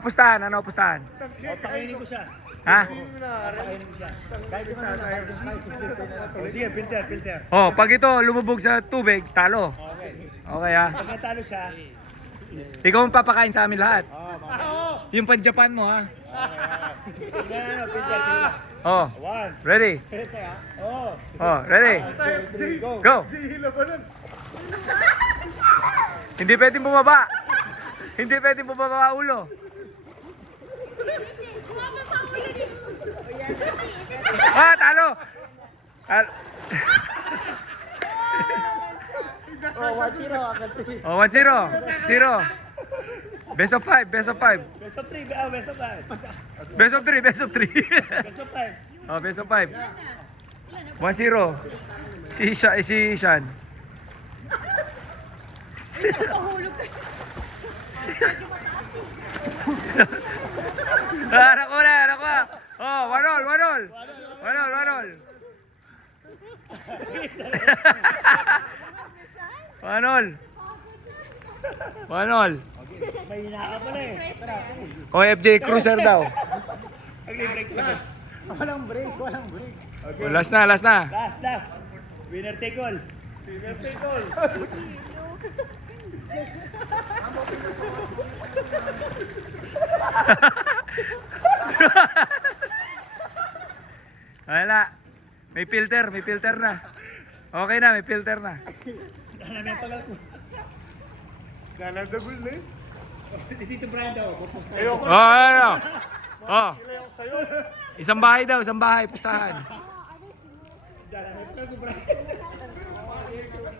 Pustahan, ano pustahan? Pakainin ko siya. Ha? Pakainin ko siya. Kahit ito na. Sige, filter. Oh, pag ito lumubog sa tubig, talo. Okay. Okay ha? Pag natalo siya, Ikaw ang papakain sa amin lahat. mamaya. Yung pan-Japan mo ha. Filter. Oh, One. ready? Oh. Oh, ready? Go! Hindi pwedeng bumaba. Hindi pwedeng bumaba ulo. Ah, talo! Oh, 1-0 agad. Oh, 1-0. 0. Best of 5, best of 5. Best of 3, best of 5. Best of 3, best of 3. Best of 5. Oh, best of 5. 1-0. Si Sean. Anak ko. Oh, 1-1. 1-1. 1-0. May hinaka pala eh. O, FJ Cruiser daw. Mag-break na. Walang break. Oh, last na. Last. Winner take all. Wala. May filter na. Okay na, may filter na. Alam mo yung pagal ko. Ganagagul na eh. Dito Brian daw. Oh, ano? Oh. Isang bahay daw, pustahan. Diyan, may pagal ko Brian.